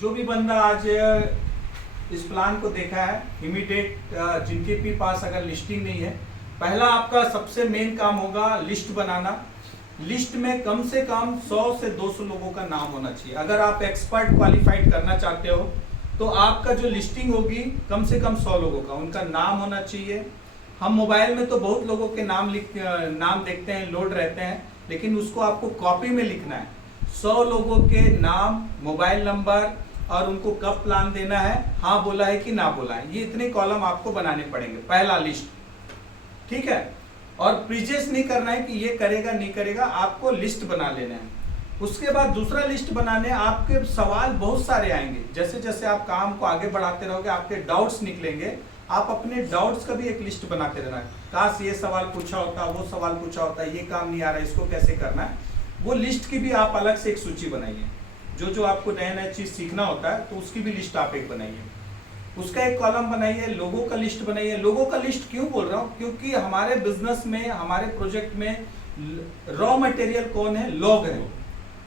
जो भी बंदा आज इस प्लान को देखा है, इमीडिएट जिनके भी पास अगर लिस्टिंग नहीं है, पहला आपका सबसे मेन काम होगा लिस्ट बनाना। लिस्ट में कम से कम 100 से 200 लोगों का नाम होना चाहिए। अगर आप एक्सपर्ट क्वालिफाइड करना चाहते हो तो आपका जो लिस्टिंग होगी कम से कम 100 लोगों का उनका नाम होना चाहिए। हम मोबाइल में तो बहुत लोगों के नाम देखते हैं, लोड रहते हैं, लेकिन उसको आपको कॉपी में लिखना है। 100 लोगों के नाम, मोबाइल नंबर और उनको कब प्लान देना है, हाँ बोला है कि ना बोला है, ये इतने कॉलम आपको बनाने पड़ेंगे। पहला लिस्ट, ठीक है। और प्रीजेस नहीं करना है कि ये करेगा नहीं करेगा, आपको लिस्ट बना लेना है। उसके बाद दूसरा लिस्ट बनाने आपके सवाल बहुत सारे आएंगे। जैसे जैसे आप काम को आगे बढ़ाते रहोगे आपके डाउट्स निकलेंगे। आप अपने डाउट्स का भी एक लिस्ट बनाते रहना है। काश ये सवाल पूछा होता, वो सवाल पूछा होता, ये काम नहीं आ रहा है, इसको कैसे करना है, वो लिस्ट की भी आप अलग से एक सूची बनाइए। जो जो आपको नया नया चीज सीखना होता है तो उसकी भी लिस्ट आप एक बनाइए। उसका एक कॉलम बनाइए, लोगों का लिस्ट बनाइए। लोगों का लिस्ट क्यों बोल रहा हूँ, क्योंकि हमारे बिजनेस में, हमारे प्रोजेक्ट में रॉ मटेरियल कौन है, लोग हैं।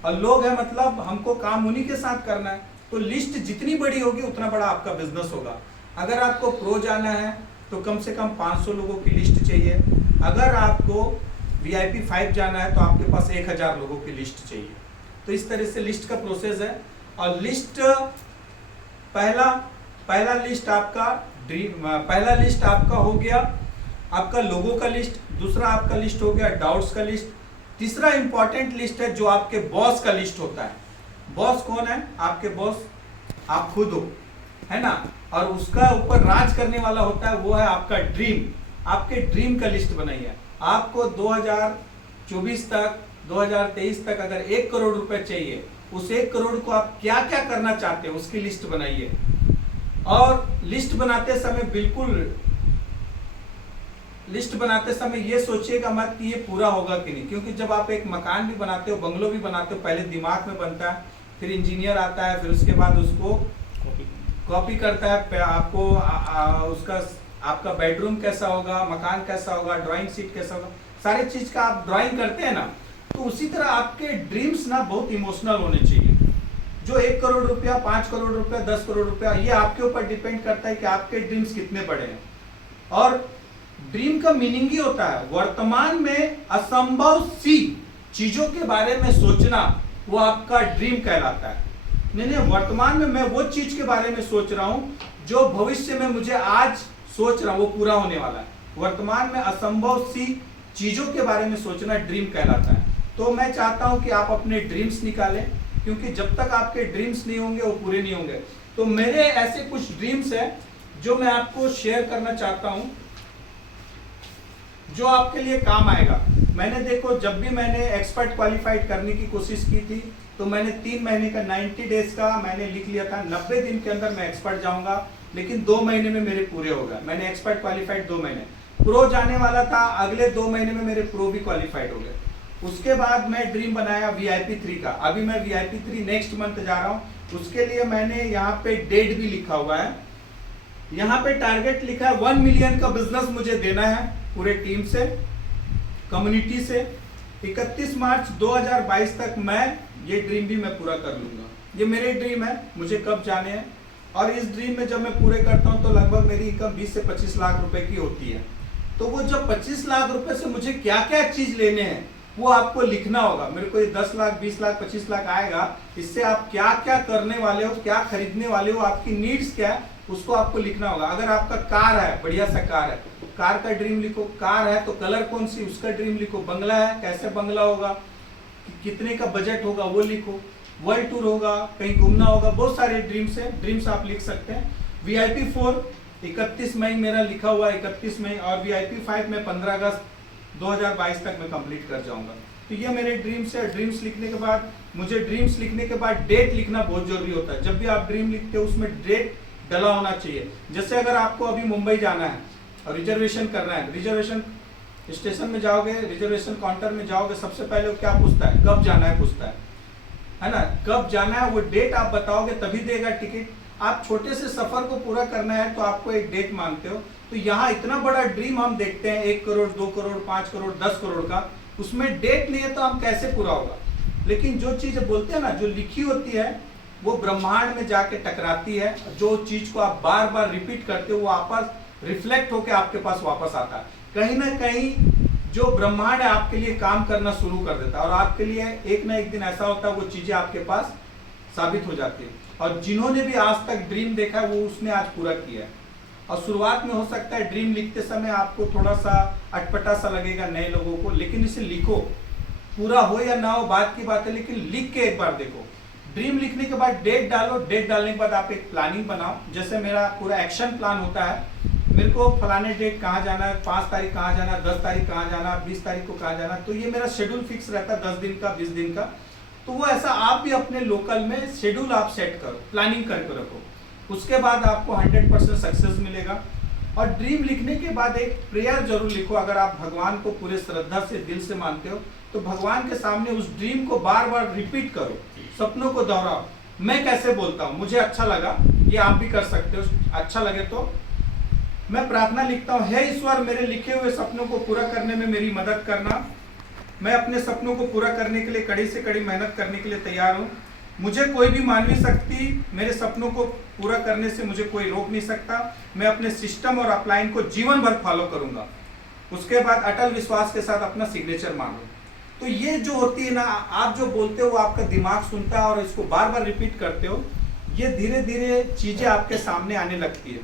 और लोग है मतलब हमको काम उन्हीं के साथ करना है। तो लिस्ट जितनी बड़ी होगी उतना बड़ा आपका बिजनेस होगा। अगर आपको प्रो जाना है तो कम से कम 500 लोगों की लिस्ट चाहिए। अगर आपको VIP 5 जाना है तो आपके पास 1000 लोगों की लिस्ट चाहिए। तो इस तरह से लिस्ट का प्रोसेस है। और लिस्ट पहला लिस्ट आपका हो गया आपका लोगों का लिस्ट। दूसरा आपका लिस्ट हो गया डाउट्स का लिस्ट। तीसरा इंपॉर्टेंट लिस्ट है जो आपके बॉस का लिस्ट होता है। बॉस कौन है, आपके बॉस आप खुद हो, है ना। और उसका ऊपर राज करने वाला होता है, वो है आपका ड्रीम। आपके ड्रीम का लिस्ट बनाइए। आपको 2024 तक, 2023 तक अगर 1 करोड़ रुपए चाहिए, उस 1 करोड़ को आप क्या क्या करना चाहते हो उसकी लिस्ट बनाइए। और लिस्ट बनाते समय ये सोचिएगा मत कि ये पूरा होगा कि नहीं, क्योंकि जब आप एक मकान भी बनाते हो, बंगलो भी बनाते हो, पहले दिमाग में बनता है, फिर इंजीनियर आता है, फिर उसके बाद उसको कॉपी करता है। आपको उसका आपका बेडरूम कैसा होगा, मकान कैसा होगा, ड्राइंग शीट कैसा होगा, सारी चीज का आप ड्राइंग करते हैं ना। तो उसी तरह आपके ड्रीम्स ना बहुत इमोशनल होने चाहिए। जो 1 करोड़ रुपया, 5 करोड़ रुपया, 10 करोड़ रुपया, ये आपके ऊपर डिपेंड करता है कि आपके ड्रीम्स कितने बड़े हैं। और ड्रीम का मीनिंग ही होता है वर्तमान में असंभव सी चीजों के बारे में सोचना, वो आपका ड्रीम कहलाता है। नहीं, वर्तमान में मैं वो चीज के बारे में सोच रहा हूं जो भविष्य में मुझे आज सोच रहा हूं वो पूरा होने वाला है। वर्तमान में असंभव सी चीजों के बारे में सोचना ड्रीम कहलाता है। तो मैं चाहता हूं कि आप अपने ड्रीम्स निकालें, क्योंकि जब तक आपके ड्रीम्स नहीं होंगे वो पूरे नहीं होंगे। तो मेरे ऐसे कुछ ड्रीम्स हैं जो मैं आपको शेयर करना चाहता हूं, जो आपके लिए काम आएगा। मैंने देखो, जब भी मैंने एक्सपर्ट क्वालिफाइड करने की कोशिश की थी तो मैंने 3 महीने का 90 डेज का मैंने लिख लिया था, 90 दिन के अंदर मैं एक्सपर्ट जाऊंगा, लेकिन 2 महीने में मेरे पूरे हो गए। मैंने एक्सपर्ट क्वालिफाइड 2 महीने, प्रो जाने वाला था, अगले 2 महीने में मेरे प्रो भी क्वालिफाइड हो गए। उसके बाद मैं ड्रीम बनाया VIP 3 का। अभी मैं VIP 3 नेक्स्ट मंथ जा रहा हूँ। उसके लिए मैंने यहाँ पे डेट भी लिखा हुआ है, यहाँ पे टारगेट लिखा है 1 मिलियन का बिजनेस मुझे देना है पूरे टीम से, कम्युनिटी से। 31 मार्च 2022 तक मैं ये ड्रीम भी मैं पूरा कर लूंगा। ये मेरे ड्रीम है, मुझे कब जाने हैं। और इस ड्रीम में जब मैं पूरे करता हूँ तो लगभग मेरी इनकम 20 से 25 लाख रुपए की होती है। तो वो जब 25 लाख रुपए से मुझे क्या क्या चीज लेने हैं वो आपको लिखना होगा। मेरे को ये 10 लाख, 20 लाख, 25 लाख आएगा, इससे आप क्या क्या करने वाले हो, क्या खरीदने वाले हो, आपकी नीड्स क्या है, उसको आपको लिखना होगा। अगर आपका कार है, बढ़िया सा कार है, कार का ड्रीम लिखो। कार है तो कलर कौन सी, उसका ड्रीम लिखो। बंगला है, कैसे बंगला होगा, कितने का बजट होगा वो लिखो। वर्ल्ड टूर होगा, कहीं घूमना होगा, बहुत सारे ड्रीम्स है, ड्रीम्स आप लिख सकते हैं। VIP 4 31 मई मेरा लिखा हुआ, 31 मई। और VIP 5 में 15 अगस्त 2022 तक मैं कंप्लीट कर जाऊंगा। तो ये मेरे ड्रीम्स है। ड्रीम्स लिखने के बाद मुझे ड्रीम्स लिखने के बाद डेट लिखना बहुत जरूरी होता है। जब भी आप ड्रीम लिखते हो उसमें डेट डला होना चाहिए। जैसे अगर आपको अभी मुंबई जाना है और रिजर्वेशन करना है, रिजर्वेशन स्टेशन में जाओगे, रिजर्वेशन काउंटर में जाओगे, सबसे पहले वो क्या पूछता है, कब जाना है पूछता है ना। कब जाना है वो डेट आप बताओगे तभी देगा टिकट। आप छोटे से सफर को पूरा करना है तो आपको एक डेट मांगते हो। तो यहाँ इतना बड़ा ड्रीम हम देखते हैं, 1 करोड़, 2 करोड़, 5 करोड़, 10 करोड़ का, उसमें डेट नहीं है तो हम कैसे पूरा होगा। लेकिन जो चीजें बोलते हैं ना, जो लिखी होती है वो ब्रह्मांड में जाके टकराती है। जो चीज को आप बार बार रिपीट करते हो वो वापस रिफ्लेक्ट होके आपके पास वापस आता है। कहीं ना कहीं जो ब्रह्मांड है आपके लिए काम करना शुरू कर देता है और आपके लिए एक ना एक दिन ऐसा होता है वो चीजें आपके पास साबित हो जाती है। और जिन्होंने भी आज तक ड्रीम देखा है वो उसने आज पूरा किया है। और शुरुआत में हो सकता है ड्रीम लिखते समय आपको थोड़ा सा अटपटा सा लगेगा नए लोगों को, लेकिन इसे लिखो, पूरा हो या ना हो बात की बात है, लेकिन लिख के एक बार देखो। ड्रीम लिखने के बाद डेट डालो, डेट डालने के बाद आप एक प्लानिंग बनाओ। जैसे मेरा पूरा एक्शन प्लान होता है, मेरे को फलाने डेट कहाँ जाना है, 5 तारीख कहाँ जाना, 10 तारीख कहाँ जाना, 20 तारीख को कहाँ जाना, तो ये मेरा शेड्यूल फिक्स रहता है 10 दिन का, 20 दिन का। तो वो ऐसा आप भी अपने लोकल में शेड्यूल आप सेट करो, प्लानिंग करके रखो, उसके बाद आपको 100% सक्सेस मिलेगा। और ड्रीम लिखने के बाद एक प्रेयर जरूर लिखो। अगर आप भगवान को पूरे श्रद्धा से दिल से मानते हो तो भगवान के सामने उस ड्रीम को बार बार रिपीट करो, सपनों को दोहराओ। मैं कैसे बोलता हूँ, मुझे अच्छा लगा, ये आप भी कर सकते हो। अच्छा लगे तो मैं प्रार्थना लिखता हूँ, हे ईश्वर मेरे लिखे हुए सपनों को पूरा करने में मेरी मदद करना। मैं अपने सपनों को पूरा करने के लिए कड़ी से कड़ी मेहनत करने के लिए तैयार हूँ। मुझे कोई भी मानवीय शक्ति मेरे सपनों को पूरा करने से मुझे कोई रोक नहीं सकता। मैं अपने सिस्टम और अपलाइन को जीवन भर फॉलो करूंगा। उसके बाद अटल विश्वास के साथ अपना सिग्नेचर मांगो। तो ये जो होती है ना, आप जो बोलते हो वो आपका दिमाग सुनता है और इसको बार बार रिपीट करते हो, ये धीरे धीरे चीजें आपके सामने आने लगती है।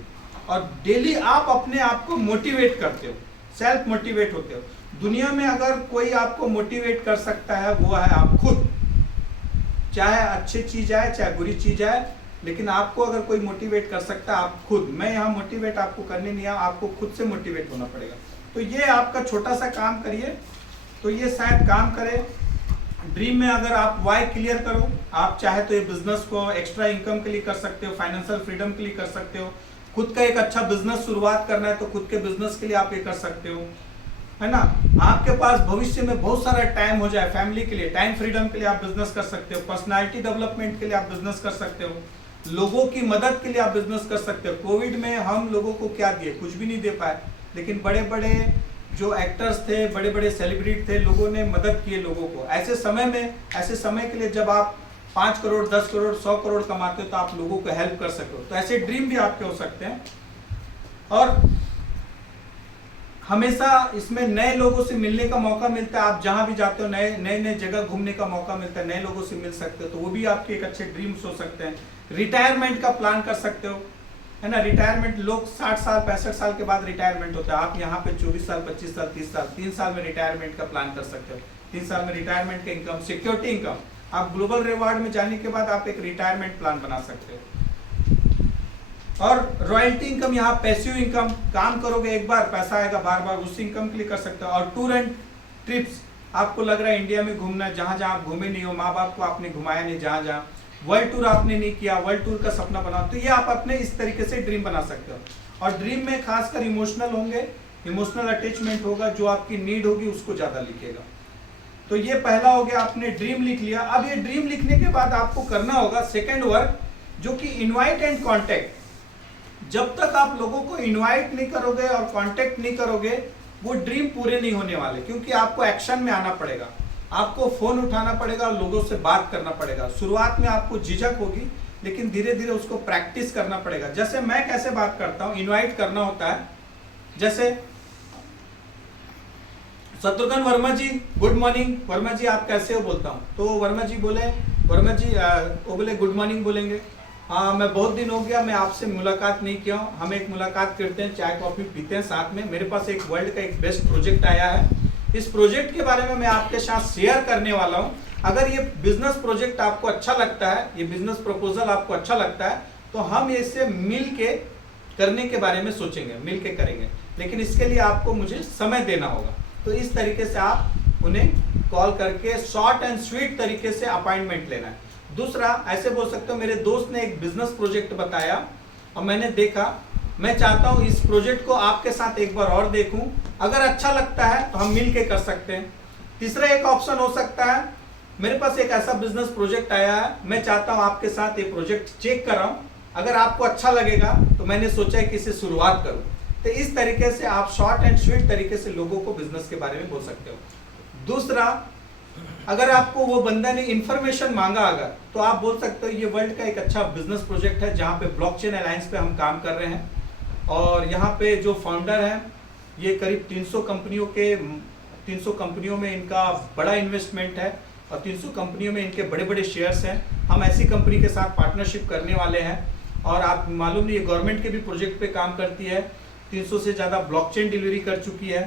और डेली आप अपने आप को मोटिवेट करते हो, सेल्फ मोटिवेट होते हो। दुनिया में अगर कोई आपको मोटिवेट कर सकता है वो है आप खुद। चाहे अच्छी चीज आए चाहे बुरी चीज आए, लेकिन आपको अगर कोई मोटिवेट कर सकता है आप खुद। मैं यहाँ मोटिवेट आपको करने नहीं आया, आपको खुद से मोटिवेट होना पड़ेगा। तो ये आपका छोटा सा काम करिए, तो ये शायद काम करे। ड्रीम में अगर आप वाई क्लियर करो, आप चाहे तो ये बिजनेस को एक्स्ट्रा इनकम के लिए कर सकते हो, फाइनेंशियल फ्रीडम के लिए कर सकते हो, खुद का एक अच्छा बिजनेस शुरुआत करना है तो खुद के बिजनेस के लिए आप ये कर सकते हो, है ना। आपके पास भविष्य में बहुत सारा टाइम हो जाए फैमिली के लिए, टाइम फ्रीडम के लिए आप बिजनेस कर सकते हो, पर्सनालिटी डेवलपमेंट के लिए आप बिजनेस कर सकते हो, लोगों की मदद के लिए आप बिजनेस कर सकते हो। कोविड में हम लोगों को क्या दिए, कुछ भी नहीं दे पाए, लेकिन बड़े बड़े जो एक्टर्स थे, बड़े बड़े सेलिब्रिटी थे, लोगों ने मदद किए लोगों को। ऐसे समय में, ऐसे समय के लिए जब आप 5 करोड़ 10 करोड़ 100 करोड़ कमाते हो तो आप लोगों को हेल्प कर सकते हो। तो ऐसे ड्रीम भी आपके हो सकते हैं। और हमेशा इसमें नए लोगों से मिलने का मौका मिलता है। आप जहां भी जाते हो नए नए जगह घूमने का मौका मिलता है, नए लोगों से मिल सकते हो, तो वो भी आपके एक अच्छे ड्रीम्स हो सकते हैं। रिटायरमेंट का प्लान कर सकते हो, है ना। रिटायरमेंट, लोग 60 साल 65 साल के बाद रिटायरमेंट होता है, आप यहाँ पे 24 साल 25 साल 30 साल 3 साल में रिटायरमेंट का प्लान कर सकते हो। 3 साल में रिटायरमेंट का इनकम, सिक्योरिटी इनकम, आप ग्लोबल रिवार्ड में जाने के बाद आप एक रिटायरमेंट प्लान बना सकते हो। और रॉयल्टी इनकम, यहाँ पैसिव इनकम, काम करोगे एक बार पैसा आएगा बार बार, उस इनकम के लिए कर सकते हो। और टूर एंड ट्रिप्स, आपको लग रहा है इंडिया में घूमना, जहां जहां आप घूमे नहीं हो, माँ बाप को आपने घुमाया नहीं, जहां जहां वर्ल्ड टूर आपने नहीं किया, वर्ल्ड टूर का सपना बनाओ, तो ये आप अपने इस तरीके से ड्रीम बना सकते हो। और ड्रीम में खासकर इमोशनल होंगे, इमोशनल अटैचमेंट होगा, जो आपकी नीड होगी उसको ज्यादा लिखेगा। तो ये पहला हो गया, आपने ड्रीम लिख लिया। अब ये ड्रीम लिखने के बाद आपको करना होगा सेकेंड वर्क, जो कि इनवाइट एंड कॉन्टेक्ट। जब तक आप लोगों को इनवाइट नहीं करोगे और कांटेक्ट नहीं करोगे, वो ड्रीम पूरे नहीं होने वाले। क्योंकि आपको एक्शन में आना पड़ेगा, आपको फोन उठाना पड़ेगा और लोगों से बात करना पड़ेगा। शुरुआत में आपको झिझक होगी, लेकिन धीरे धीरे उसको प्रैक्टिस करना पड़ेगा। जैसे मैं कैसे बात करता हूं, इनवाइट करना होता है, जैसे शत्रुघ्न वर्मा जी गुड मॉर्निंग, वर्मा जी आप कैसे हो बोलता हूं, तो वर्मा जी बोले, वर्मा जी वो बोले गुड मॉर्निंग बोलेंगे। हाँ, मैं बहुत दिन हो गया मैं आपसे मुलाकात नहीं किया हूँ, हम एक मुलाकात करते हैं, चाय कॉफी पीते हैं साथ में। मेरे पास एक वर्ल्ड का एक बेस्ट प्रोजेक्ट आया है, इस प्रोजेक्ट के बारे में मैं आपके साथ शेयर करने वाला हूँ। अगर ये बिजनेस प्रोजेक्ट आपको अच्छा लगता है, ये बिजनेस प्रपोजल आपको अच्छा लगता है, तो हम इसे मिल के करने के बारे में सोचेंगे, मिल के करेंगे, लेकिन इसके लिए आपको मुझे समय देना होगा। तो इस तरीके से आप उन्हें कॉल करके शॉर्ट एंड स्वीट तरीके से अपॉइंटमेंट लेना है। दूसरा, ऐसे बोल सकते हो, मेरे दोस्त ने एक बिजनेस प्रोजेक्ट बताया और मैंने देखा, मैं चाहता हूं इस प्रोजेक्ट को आपके साथ एक बार और देखूं, अगर अच्छा लगता है तो हम मिलके कर सकते हैं। तीसरा एक ऑप्शन हो सकता है, मेरे पास एक ऐसा बिजनेस प्रोजेक्ट आया है, मैं चाहता हूं आपके साथ ये प्रोजेक्ट चेक कर रहा हूं, अगर आपको अच्छा लगेगा तो मैंने सोचा है कि इसे शुरुआत करूं। तो इस तरीके से आप शॉर्ट एंड स्वीट तरीके से लोगों को बिजनेस के बारे में बोल सकते हो। दूसरा, अगर आपको वो बंदा ने इंफॉर्मेशन मांगा अगर, तो आप बोल सकते हो ये वर्ल्ड का एक अच्छा बिजनेस प्रोजेक्ट है जहाँ पे ब्लॉकचेन अलायंस पे हम काम कर रहे हैं। और यहाँ पे जो फाउंडर हैं ये करीब 300 कंपनियों में इनका बड़ा इन्वेस्टमेंट है और 300 कंपनियों में इनके बड़े बड़े शेयर्स हैं। हम ऐसी कंपनी के साथ पार्टनरशिप करने वाले हैं और आप मालूम नहीं, ये गवर्नमेंट के भी प्रोजेक्ट पे काम करती है, 300 से ज़्यादा ब्लॉकचेन डिलीवरी कर चुकी है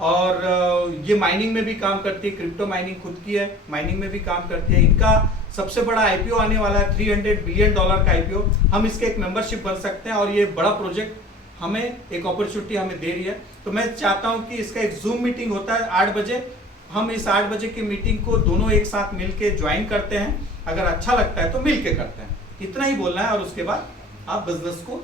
और ये माइनिंग में भी काम करती है, क्रिप्टो माइनिंग खुद की है, माइनिंग में भी काम करती है। इनका सबसे बड़ा आईपीओ आने वाला है, $300 बिलियन का आईपीओ। हम इसके एक मेंबरशिप बन सकते हैं और ये बड़ा प्रोजेक्ट हमें एक अपॉर्चुनिटी हमें दे रही है। तो मैं चाहता हूं कि इसका एक जूम मीटिंग होता है 8 बजे, हम इस 8 बजे की मीटिंग को दोनों एक साथ मिलके ज्वाइन करते हैं। अगर अच्छा लगता है तो मिलके करते हैं, इतना ही बोलना है। और उसके बाद आप बिजनेस को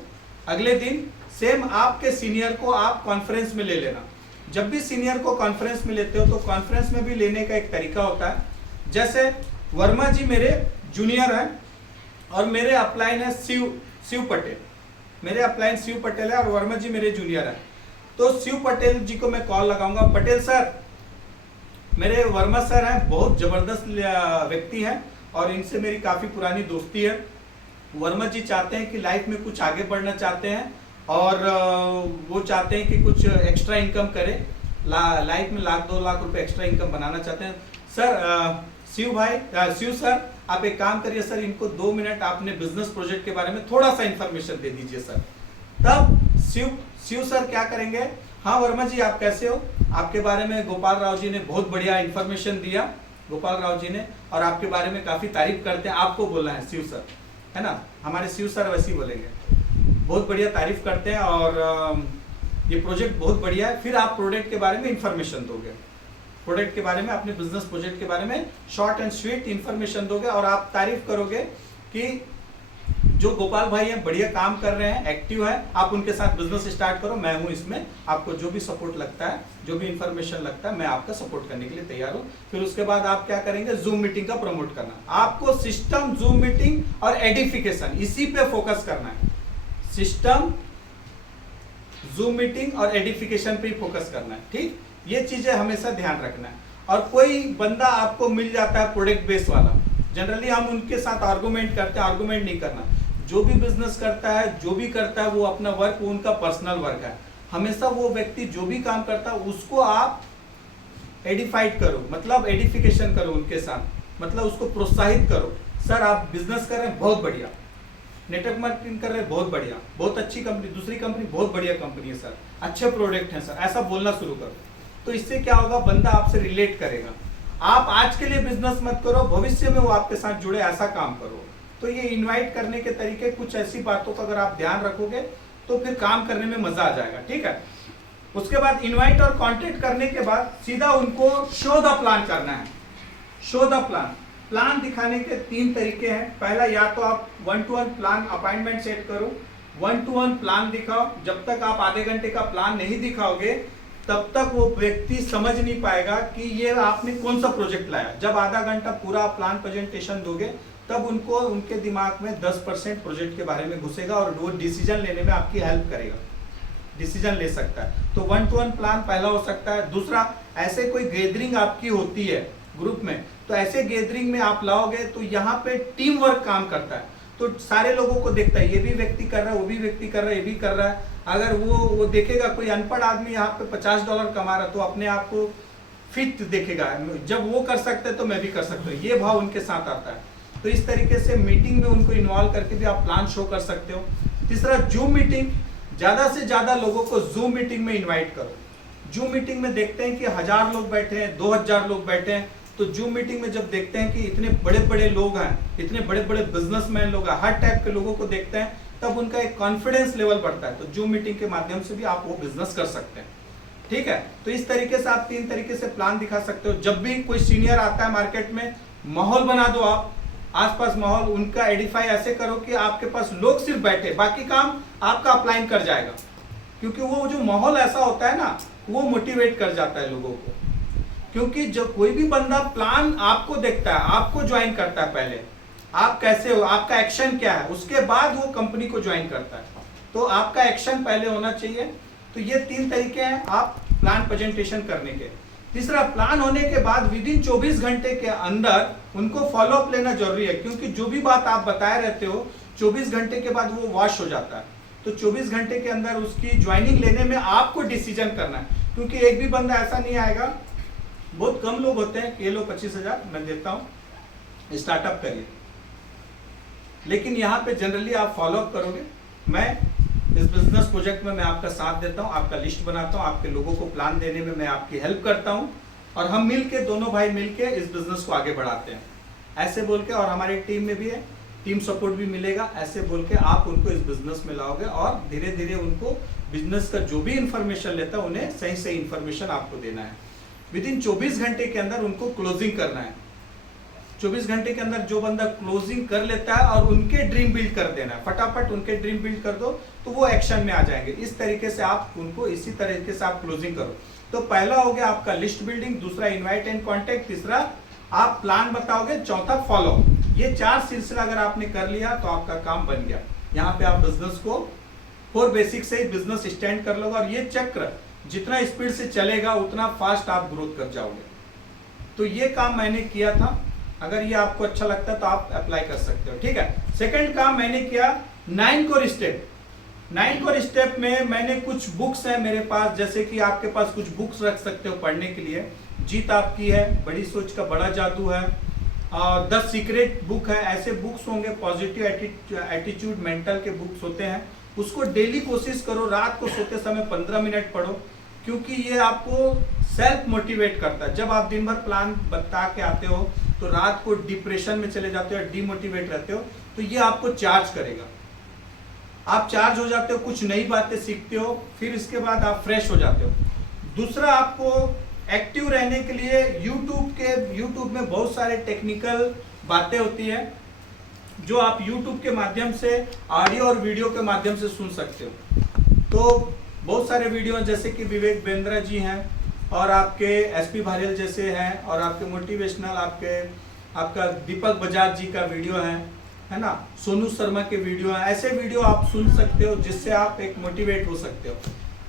अगले दिन सेम आपके सीनियर को आप कॉन्फ्रेंस में ले लेना। जब भी सीनियर को कॉन्फ्रेंस में लेते हो तो कॉन्फ्रेंस में भी लेने का एक तरीका होता है। जैसे वर्मा जी मेरे जूनियर हैं और मेरे अपलाइन है शिव पटेल, मेरे अपलाइन शिव पटेल है और वर्मा जी मेरे जूनियर हैं। तो शिव पटेल जी को मैं कॉल लगाऊंगा, पटेल सर, मेरे वर्मा सर हैं, बहुत जबरदस्त व्यक्ति हैं और इनसे मेरी काफी पुरानी दोस्ती है। वर्मा जी चाहते हैं कि लाइफ में कुछ आगे बढ़ना चाहते हैं और वो चाहते हैं कि कुछ एक्स्ट्रा इनकम करें, लाइफ में 1-2 लाख रुपए एक्स्ट्रा इनकम बनाना चाहते हैं। सर शिव सर, आप एक काम करिए सर, इनको 2 मिनट आपने बिजनेस प्रोजेक्ट के बारे में थोड़ा सा इंफॉर्मेशन दे दीजिए सर। तब शिव सर क्या करेंगे, हाँ वर्मा जी आप कैसे हो, आपके बारे में गोपाल राव जी ने बहुत बढ़िया इंफॉर्मेशन दिया, गोपाल राव जी ने, और आपके बारे में काफी तारीफ करते हैं। आपको बोलना है शिव सर, है ना, हमारे शिव सर वैसे ही बोलेंगे, बहुत बढ़िया तारीफ करते हैं और ये प्रोजेक्ट बहुत बढ़िया है। फिर आप प्रोडक्ट के बारे में इंफॉर्मेशन दोगे, प्रोडक्ट के बारे में, अपने बिजनेस प्रोजेक्ट के बारे में शॉर्ट एंड स्वीट इंफॉर्मेशन दोगे और आप तारीफ करोगे कि जो गोपाल भाई हैं बढ़िया काम कर रहे हैं, एक्टिव है, आप उनके साथ बिजनेस स्टार्ट करो, मैं हूं इसमें, आपको जो भी सपोर्ट लगता है, जो भी इंफॉर्मेशन लगता है, मैं आपका सपोर्ट करने के लिए तैयार हूं। फिर उसके बाद आप क्या करेंगे, जूम मीटिंग का प्रमोट करना। आपको सिस्टम, जूम मीटिंग और एडिफिकेशन, इसी पे फोकस करना है। सिस्टम, जूम मीटिंग और एडिफिकेशन पे ही फोकस करना है, ठीक, ये चीजें हमेशा ध्यान रखना है। और कोई बंदा आपको मिल जाता है प्रोडक्ट बेस वाला, जनरली हम उनके साथ आर्गुमेंट करते हैं, आर्गुमेंट नहीं करना। जो भी बिजनेस करता है, जो भी करता है, वो अपना वर्क, वो उनका पर्सनल वर्क है। हमेशा वो व्यक्ति जो भी काम करता है उसको आप एडिफाइड करो, मतलब एडिफिकेशन करो उनके साथ, मतलब उसको प्रोत्साहित करो। सर आप बिजनेस कर रहे हैं, बहुत बढ़िया, नेटवर्क मार्केटिंग कर रहे हैं, बहुत बढ़िया, बहुत अच्छी कंपनी, दूसरी कंपनी बहुत बढ़िया कंपनी है सर, अच्छे प्रोडक्ट हैं सर, ऐसा बोलना शुरू करो। तो इससे क्या होगा, बंदा आपसे रिलेट करेगा। आप आज के लिए बिजनेस मत करो, भविष्य में वो आपके साथ जुड़े, ऐसा काम करो। तो ये इनवाइट करने के तरीके, कुछ ऐसी बातों का अगर आप ध्यान रखोगे तो फिर काम करने में मजा आ जाएगा, ठीक है। उसके बाद इनवाइट और कांटेक्ट करने के बाद सीधा उनको शो द प्लान करना है। शो द प्लान, प्लान दिखाने के 3 तरीके हैं। पहला, या तो आप 1-to-1 प्लान अपॉइंटमेंट सेट करो, 1-to-1 प्लान दिखाओ। जब तक आप आधे घंटे का प्लान नहीं दिखाओगे तब तक वो व्यक्ति समझ नहीं पाएगा कि ये आपने कौन सा प्रोजेक्ट लाया। जब आधा घंटा पूरा प्लान प्रेजेंटेशन दोगे तब उनको, उनके दिमाग में 10% प्रोजेक्ट के बारे में घुसेगा और वो डिसीजन लेने में आपकी हेल्प करेगा, डिसीजन ले सकता है। तो 1-to-1 प्लान पहला हो सकता है। दूसरा, ऐसे कोई गैदरिंग आपकी होती है ग्रुप में, तो ऐसे गैदरिंग में आप लाओगे तो यहाँ पे टीम वर्क काम करता है, तो सारे लोगों को देखता है, ये भी व्यक्ति कर रहा है, वो भी व्यक्ति कर रहा है, ये भी कर रहा है। अगर वो देखेगा कोई अनपढ़ आदमी यहाँ पे $50 कमा रहा है तो अपने आप को फिट देखेगा, जब वो कर सकते हैं तो मैं भी कर सकता हूँ, ये भाव उनके साथ आता है। तो इस तरीके से मीटिंग में उनको इन्वॉल्व करके भी आप प्लान शो कर सकते हो। तीसरा, जूम मीटिंग, ज्यादा से ज्यादा लोगों को जूम मीटिंग में इन्वाइट करो। जूम मीटिंग में देखते हैं कि 1000 लोग बैठे हैं, 2000 लोग बैठे हैं, तो जूम मीटिंग में जब देखते हैं कि इतने बड़े बड़े लोग हैं, इतने बड़े बड़े बिजनेसमैन लोग हैं, हर टाइप के लोगों को देखते हैं, तब उनका एक कॉन्फिडेंस लेवल बढ़ता है। तो जूम मीटिंग के माध्यम से भी आप वो बिजनेस कर सकते हैं, ठीक है। तो इस तरीके से आप 3 तरीके से प्लान दिखा सकते हो। जब भी कोई सीनियर आता है मार्केट में, माहौल बना दो आप, आसपास माहौल उनका एडिफाई ऐसे करो कि आपके पास लोग सिर्फ बैठे, बाकी काम आपका अपलाइन कर जाएगा, क्योंकि वो जो माहौल ऐसा होता है ना, वो मोटिवेट कर जाता है लोगों को। क्योंकि जब कोई भी बंदा प्लान आपको देखता है, आपको ज्वाइन करता है, पहले आप कैसे हो, आपका एक्शन क्या है, उसके बाद वो कंपनी को ज्वाइन करता है। तो आपका एक्शन पहले होना चाहिए। तो ये 3 तरीके हैं आप प्लान प्रेजेंटेशन करने के। तीसरा, प्लान होने के बाद विद इन 24 घंटे के अंदर उनको फॉलो अप लेना जरूरी है, क्योंकि जो भी बात आप बताए रहते हो 24 घंटे के बाद वो वॉश हो जाता है। तो 24 घंटे के अंदर उसकी ज्वाइनिंग लेने में आपको डिसीजन करना है, क्योंकि एक भी बंदा ऐसा नहीं आएगा, बहुत कम लोग होते हैं कि ये लो 25,000 मैं देता हूं, स्टार्टअप करिए। लेकिन यहाँ पे जनरली आप फॉलो अप करोगे। मैं इस बिजनेस प्रोजेक्ट में मैं आपका साथ देता हूँ, आपका लिस्ट बनाता हूँ, आपके लोगों को प्लान देने में मैं आपकी हेल्प करता हूँ, और हम मिलके दोनों भाई मिलके इस बिजनेस को आगे बढ़ाते हैं, ऐसे बोल के। और हमारी टीम में भी है, टीम सपोर्ट भी मिलेगा, ऐसे बोल के आप उनको इस बिजनेस में लाओगे, और धीरे धीरे उनको बिजनेस का जो भी इंफॉर्मेशन लेता है उन्हें सही सही इंफॉर्मेशन आपको देना है। विद इन 24 घंटे के अंदर उनको क्लोजिंग करना है। 24 घंटे के अंदर जो बंदा क्लोजिंग कर लेता है और उनके ड्रीम बिल्ड कर देना है, फटाफट उनके ड्रीम बिल्ड कर दो तो वो एक्शन में आ जाएंगे। इस तरीके से आप उनको इसी तरीके से आप क्लोजिंग करो। तो पहला हो गया आपका लिस्ट बिल्डिंग, दूसरा इनवाइट एंड कॉन्टेक्ट, तीसरा आप प्लान बताओगे, चौथा फॉलो। ये 4 सिलसिला अगर आपने कर लिया तो आपका काम बन गया। यहाँ पे आप बिजनेस को 4 बेसिक से ही बिजनेस स्टैंड कर लोगे, और ये चक्र जितना स्पीड से चलेगा उतना फास्ट आप ग्रोथ कर जाओगे। तो ये काम मैंने किया था, अगर ये आपको अच्छा लगता है तो आप अप्लाई कर सकते हो, ठीक है। सेकंड काम मैंने किया 9 कोर स्टेप। 9 कोर स्टेप में मैंने कुछ बुक्स हैं मेरे पास, जैसे कि आपके पास कुछ बुक्स रख सकते हो पढ़ने के लिए। जीत आपकी है, बड़ी सोच का बड़ा जादू है, और 10 सीक्रेट बुक है, ऐसे बुक्स होंगे। पॉजिटिव एटीट्यूड मेंटल के बुक्स होते हैं, उसको डेली कोशिश करो, रात को सोते समय 15 मिनट पढ़ो, क्योंकि ये आपको सेल्फ मोटिवेट करता है। जब आप दिन भर प्लान बता के आते हो तो रात को डिप्रेशन में चले जाते हो, डिमोटिवेट रहते हो, तो ये आपको चार्ज करेगा। आप चार्ज हो जाते हो, कुछ नई बातें सीखते हो, फिर इसके बाद आप फ्रेश हो जाते हो। दूसरा, आपको एक्टिव रहने के लिए यूट्यूब में बहुत सारे टेक्निकल बातें होती है जो आप यूट्यूब के माध्यम से ऑडियो और वीडियो के माध्यम से सुन सकते हो। तो बहुत सारे वीडियो जैसे कि विवेक बेंद्रा जी हैं, और आपके एसपी भारेल जैसे हैं, और आपके मोटिवेशनल आपका दीपक बजाज जी का वीडियो है ना, सोनू शर्मा के वीडियो हैं। ऐसे वीडियो आप सुन सकते हो जिससे आप एक मोटिवेट हो सकते हो।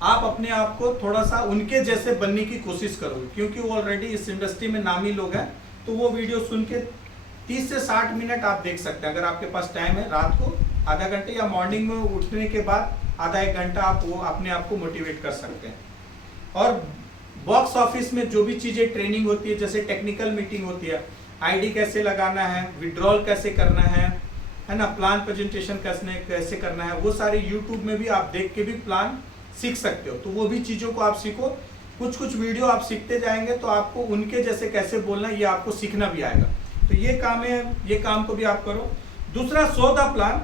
आप अपने आप को थोड़ा सा उनके जैसे बनने की कोशिश करोगे, क्योंकि वो ऑलरेडी इस इंडस्ट्री में नामी लोग हैं। तो वो वीडियो सुन के 30 से 60 मिनट आप देख सकते हैं, अगर आपके पास टाइम है। रात को आधा घंटे या मॉर्निंग में उठने के बाद आधा 1 घंटा आप वो अपने आप को मोटिवेट कर सकते हैं। और बॉक्स ऑफिस में जो भी चीजें ट्रेनिंग होती है, जैसे टेक्निकल मीटिंग होती है, आईडी कैसे लगाना है, विड्रॉल कैसे करना है ना, प्लान प्रेजेंटेशन कैसे करना है, वो सारे यूट्यूब में भी आप देख के भी प्लान सीख सकते हो। तो वो भी चीजों को आप सीखो, कुछ वीडियो आप सीखते जाएंगे तो आपको उनके जैसे कैसे बोलना है ये आपको सीखना भी आएगा। तो ये काम है, ये काम को भी आप करो। दूसरा, so the plan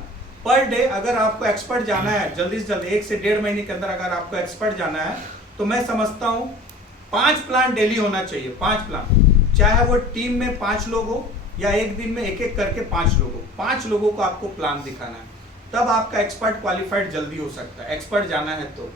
per day. अगर आपको एक्सपर्ट जाना है जल्दी से जल्दी 1 से 1.5 महीने के अंदर अगर आपको एक्सपर्ट जाना है, तो मैं समझता हूँ 5 प्लान डेली होना चाहिए। 5 प्लान, चाहे वो टीम में 5 लोग हो या एक दिन में एक करके 5 लोग हो, 5 लोगों को आपको प्लान दिखाना है, तब आपका एक्सपर्ट क्वालिफाइड जल्दी हो सकता है। एक्सपर्ट जाना है तो।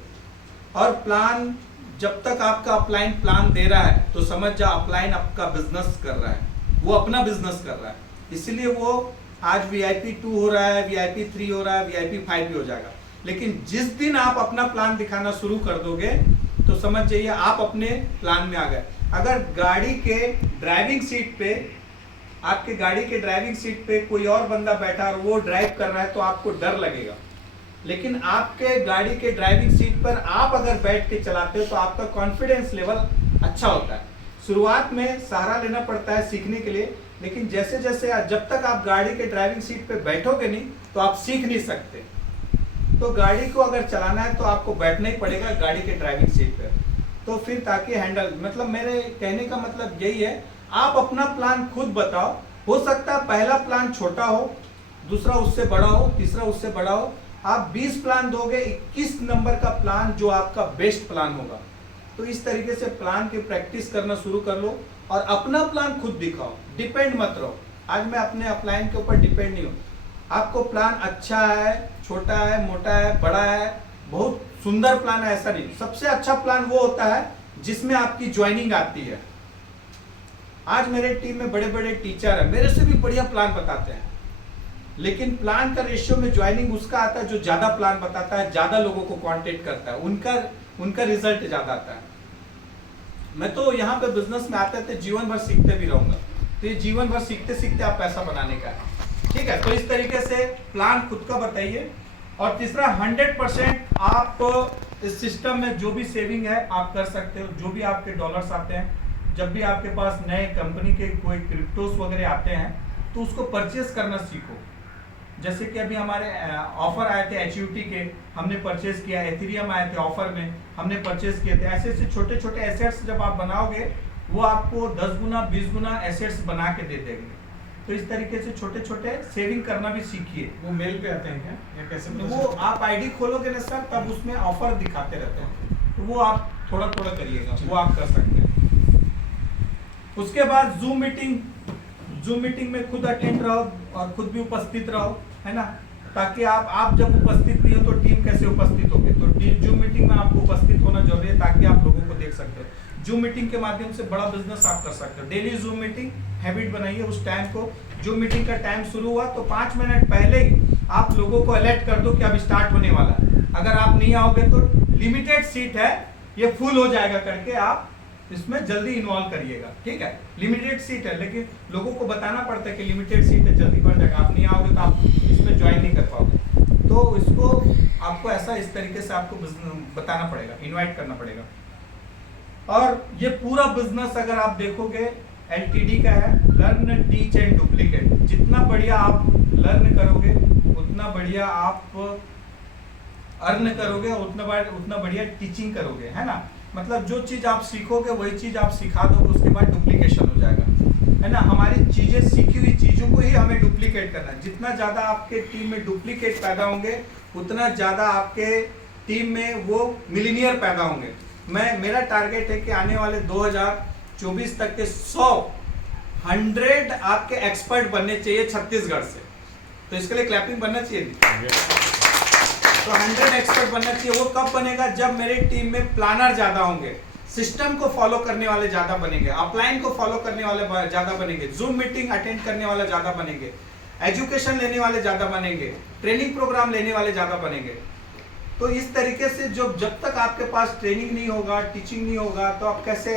और प्लान, जब तक आपका अपलाइन प्लान दे रहा है तो समझ जा अपलाइन आपका बिजनेस कर रहा है, वो अपना बिजनेस कर रहा है। इसलिए वो आज VIP 2 हो रहा है, VIP 3 हो रहा है, VIP 5 भी हो जाएगा। लेकिन जिस दिन आप अपना प्लान दिखाना शुरू कर दोगे तो समझ जाइए आप अपने प्लान में आ गए। अगर गाड़ी के ड्राइविंग सीट पे, आपके गाड़ी के ड्राइविंग सीट पे कोई और बंदा बैठा और वो ड्राइव कर रहा है तो आपको डर लगेगा, लेकिन आपके गाड़ी के ड्राइविंग सीट पर आप अगर बैठ के चलाते हो तो आपका कॉन्फिडेंस लेवल अच्छा होता है। शुरुआत में सहारा लेना पड़ता है सीखने के लिए, लेकिन जैसे जैसे जब तक आप गाड़ी के ड्राइविंग सीट पे बैठोगे नहीं तो आप सीख नहीं सकते। तो गाड़ी को अगर चलाना है तो आपको बैठना ही पड़ेगा गाड़ी के ड्राइविंग सीट पे, तो फिर ताकि हैंडल, मतलब मेरे कहने का मतलब यही है, आप अपना प्लान खुद बताओ। हो सकता है पहला प्लान छोटा हो, दूसरा उससे बड़ा हो, तीसरा उससे बड़ा हो। आप 20 प्लान दोगे, 21 नंबर का प्लान जो आपका बेस्ट प्लान होगा। तो इस तरीके से प्लान की प्रैक्टिस करना शुरू कर लो और अपना प्लान खुद दिखाओ, डिपेंड मत रहो। आज मैं अपने अपलाइन के ऊपर डिपेंड नहीं हूँ। आपको प्लान अच्छा है, छोटा है, मोटा है, बड़ा है, बहुत सुंदर प्लान है, ऐसा नहीं। सबसे अच्छा प्लान वो होता है जिसमें आपकी ज्वाइनिंग आती है। आज मेरे टीम में बड़े बड़े टीचर हैं, मेरे से भी बढ़िया प्लान बताते हैं, लेकिन प्लान का रेशियो में ज्वाइनिंग उसका आता है जो ज्यादा प्लान बताता है, ज्यादा लोगों को कांटेक्ट करता है, उनका रिजल्ट ज्यादा आता है। मैं तो यहाँ पे बिजनेस में आते थे जीवन भर सीखते भी रहूंगा, तो ये जीवन भर सीखते सीखते आप पैसा बनाने का है। ठीक है, तो इस तरीके से प्लान खुद का बताइए। और तीसरा 100% आप इस सिस्टम में जो भी सेविंग है आप कर सकते हो। जो भी आपके डॉलर्स आते हैं, जब भी आपके पास नए कंपनी के कोई क्रिप्टोस वगैरह आते हैं तो उसको परचेस करना सीखो। जैसे कि अभी हमारे ऑफर आए थे HUT के, हमने परचेस किया। एथेरियम आए थे ऑफर में, हमने परचेस किए थे। ऐसे ऐसे छोटे छोटे एसेट्स जब आप बनाओगे वो आपको 10 गुना 20 गुना एसेट्स बना के दे देंगे। तो इस तरीके से छोटे छोटे सेविंग करना भी सीखिए। वो मेल पे आते हैं क्या या कैसे? तो वो आप ID खोलोगे ना सर, तब उसमें ऑफर दिखाते रहते हैं, तो वो आप थोड़ा थोड़ा करिएगा, वो आप कर सकते हैं। उसके बाद जूम मीटिंग में खुद अटेंड रहो और खुद भी उपस्थित रहो, है ना, ताकि आप जब उपस्थित नहीं हो तो टीम कैसे उपस्थित होगी। तो जूम मीटिंग में आपको उपस्थित होना जरूरी है ताकि आप लोगों को देख सकते हो। जूम मीटिंग के माध्यम से बड़ा बिजनेस आप कर सकते हो। डेली जूम मीटिंग हैबिट बनाइए। उस टाइम को, जूम मीटिंग का टाइम शुरू हुआ तो 5 मिनट पहले ही आप लोगों को अलर्ट कर दो कि अब स्टार्ट होने वाला है। अगर आप नहीं आओगे तो लिमिटेड सीट है, ये फुल हो जाएगा करके आप इसमें जल्दी इन्वॉल्व करिएगा। ठीक है, लिमिटेड सीट है, लेकिन लोगों को बताना पड़ता है कि लिमिटेड सीट है, जल्दी बढ़ जाएगा। आप नहीं आओगे तो आप इसमें ज्वाइन नहीं कर पाओगे। तो इसको आपको ऐसा इस तरीके से आपको बताना पड़ेगा, इनवाइट करना पड़ेगा। और ये पूरा बिजनेस अगर आप देखोगे LTD का है, लर्न टीच एंड डुप्लीकेट। जितना बढ़िया आप लर्न करोगे उतना बढ़िया आप अर्न करोगे, उतना बढ़िया टीचिंग करोगे, है ना। मतलब जो चीज आप सीखोगे वही चीज आप सिखा दोगे, उसके बाद डुप्लीकेशन हो जाएगा, है ना। हमारी चीजें, सीखी हुई चीजों को ही हमें डुप्लीकेट करना है। जितना ज्यादा आपके टीम में डुप्लीकेट पैदा होंगे उतना ज्यादा आपके टीम में वो मिलीनियर पैदा होंगे। मेरा टारगेट है कि आने वाले 2024 तक के 100 आपके एक्सपर्ट बनने चाहिए छत्तीसगढ़ से। तो इसके लिए क्लैपिंग बनना चाहिए। तो 100 एक्सपर्ट बनना चाहिए। वो कब बनेगा? जब मेरे टीम में प्लानर ज्यादा होंगे, सिस्टम को फॉलो करने वाले ज्यादा बनेंगे, अपलाइन को फॉलो करने वाले ज्यादा बनेंगे, जूम मीटिंग अटेंड करने वाले ज्यादा बनेंगे, एजुकेशन लेने वाले ज्यादा बनेंगे, ट्रेनिंग प्रोग्राम लेने वाले ज्यादा बनेंगे। तो इस तरीके से जब तक आपके पास ट्रेनिंग नहीं होगा, टीचिंग नहीं होगा, तो आप कैसे